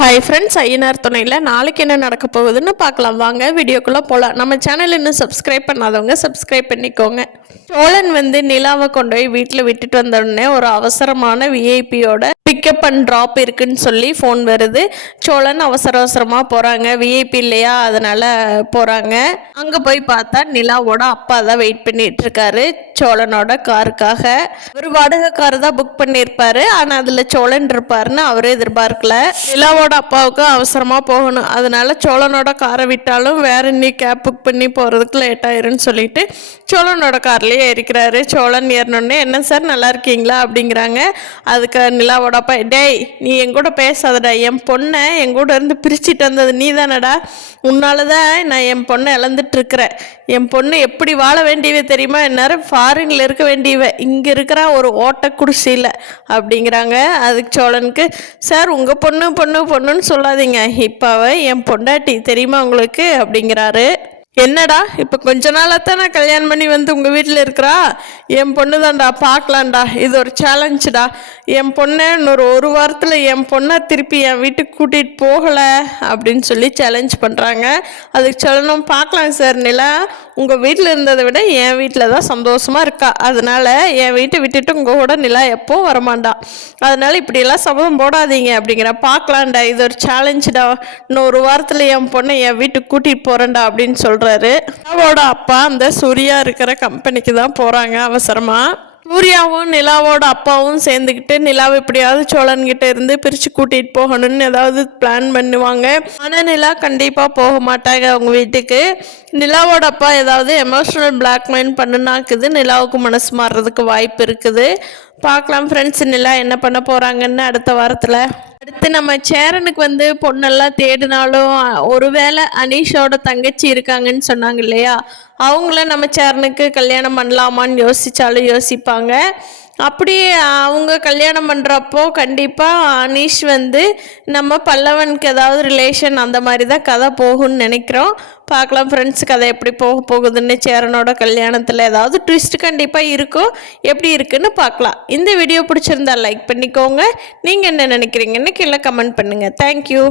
Hi friends, Ayyanar துணையில் நாளைக்கு என்ன நடக்க போகுதுன்னு பார்க்கலாம். வாங்க வீடியோக்குள்ளே போகலாம். நம்ம சேனல் இன்னும் சப்ஸ்கிரைப் பண்ணாதவங்க சப்ஸ்கிரைப் பண்ணிக்கோங்க. சோழன் நிலாவை கொண்டு போய் வீட்டில் விட்டுட்டு வந்த உடனே ஒரு அவசரமான விஐபியோட பிக்கப் அண்ட் ட்ராப் இருக்குன்னு சொல்லி ஃபோன் வருது. சோழன் அவசரமாக போகிறாங்க. விஐபி இல்லையா, அதனால் போகிறாங்க. அங்கே போய் பார்த்தா நிலாவோட அப்பா தான் வெயிட் பண்ணிட்டு இருக்காரு சோழனோட காருக்காக. ஒரு வாடகை கார் தான் புக் பண்ணியிருப்பாரு, ஆனால் அதில் சோழன் இருப்பாருன்னு அவரே எதிர்பார்க்கல. நிலாவோட அப்பாவுக்கு அவசரமாக போகணும், அதனால சோழனோட காரை விட்டாலும் வேற இன்னைக்கு கேப் புக் பண்ணி போகிறதுக்கு லேட் ஆயிருன்னு சொல்லிட்டு சோழனோட கார்லேயே ஏறிக்கிறாரு. சோழன் ஏறினோடனே என்ன சார் நல்லா இருக்கீங்களா அப்படிங்கிறாங்க. அதுக்கு நிலாவோட அப்பா, டேய் நீ எங்கூட பேசாதடா, என் பொண்ணை எங்கூட இருந்து பிரிச்சுட்டு வந்தது நீ தானடா, உன்னால தான் நான் என் பொண்ணை இழந்துட்டு இருக்கிறேன். என் பொண்ணு எப்படி வாழ வேண்டியவ தெரியுமா, எந்நேரம் ஃபாரின்ல இருக்க வேண்டியவ, இங்கே இருக்கிற ஒரு ஓட்ட குடிசையில் அப்படிங்கிறாங்க. அதுக்கு சோழனுக்கு, சார் உங்கள் பொண்ணுன்னு சொல்லாதீங்க, இப்போ என் பொண்டாட்டி தெரியுமா உங்களுக்கு அப்படிங்கிறாரு. என்னடா இப்போ கொஞ்ச நாளாக தான் நான் கல்யாணம் பண்ணி உங்கள் வீட்டில் இருக்கிறா, என் பொண்ணு தான்டா, பார்க்கலான்டா, இது ஒரு சேலஞ்சுடா. என் பொண்ணை ஒரு வாரத்தில் என் பொண்ணை திருப்பி என் வீட்டுக்கு கூட்டிகிட்டு போகலை அப்படின்னு சொல்லி சேலஞ்ச் பண்ணுறாங்க. அதுக்கு சொல்லணும், பார்க்கலாம் சார், நிலா உங்கள் வீட்டில் இருந்ததை விட என் வீட்டில் தான் சந்தோஷமாக இருக்கா, அதனால் என் வீட்டை விட்டுட்டு உங்கள் கூட நிலா எப்போ வரமாண்டா, அதனால் இப்படியெல்லாம் சபதம் போடாதீங்க அப்படிங்கிற. பார்க்கலான்டா, இது ஒரு சேலஞ்சுடா, ஒரு வாரத்தில் என் பொண்ணை என் வீட்டுக்கு கூட்டிகிட்டு போகிறேன்டா அப்படின்னு சொல்கிறேன். நிலாவோட அப்பா அந்த சூர்யா இருக்கிற கம்பெனிக்கு தான் போறாங்க அவசரமா. சூர்யாவும் நிலாவோட அப்பாவும் சேர்ந்துக்கிட்டு நிலாவை எப்படியாவது சோழன்கிட்ட இருந்து பிரித்து கூட்டிகிட்டு போகணும்னு ஏதாவது பிளான் பண்ணுவாங்க. ஆனால் நிலா கண்டிப்பாக போக மாட்டாங்க அவங்க வீட்டுக்கு. நிலாவோட அப்பா ஏதாவது எமோஷனல் பிளாக்மெயில் பண்ணுனாக்குது, நிலாவுக்கு மனசு மாறுறதுக்கு வாய்ப்பு இருக்குது. பார்க்கலாம் ஃப்ரெண்ட்ஸ், நிலா என்ன பண்ண போகிறாங்கன்னு அடுத்த வாரத்தில். அடுத்து நம்ம சேரனுக்கு பொண்ணெல்லாம் தேடினாலும் ஒருவேளை அனீஷோட தங்கச்சி இருக்காங்கன்னு சொன்னாங்க இல்லையா, அவங்கள நம்ம சேரனுக்கு கல்யாணம் பண்ணலாமான்னு யோசித்தாலும் யோசிப்பாங்க. அப்படி அவங்க கல்யாணம் பண்ணுறப்போ கண்டிப்பாக அனீஷ் நம்ம பல்லவனுக்கு ஏதாவது ரிலேஷன் அந்த மாதிரி தான் கதை போகும்னு நினைக்கிறோம். பார்க்கலாம் ஃப்ரெண்ட்ஸ், கதை எப்படி போகுதுன்னு. சேரனோட கல்யாணத்தில் ஏதாவது ட்விஸ்ட் கண்டிப்பாக இருக்கும், எப்படி இருக்குன்னு பார்க்கலாம். இந்த வீடியோ பிடிச்சிருந்தா லைக் பண்ணிக்கோங்க. நீங்கள் என்ன நினைக்கிறீங்கன்னு கீழே கமெண்ட் பண்ணுங்கள். தேங்க்யூ.